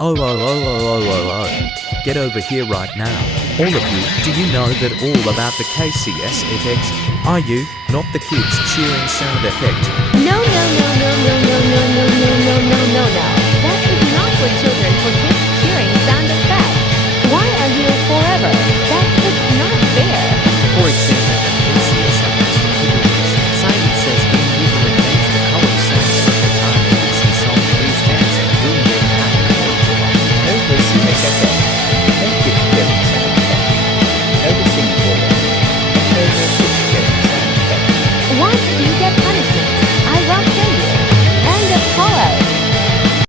Oh. Get over here right now. All of you, do you know that all about the KCS effect? Are you, not the kids cheering sound effect?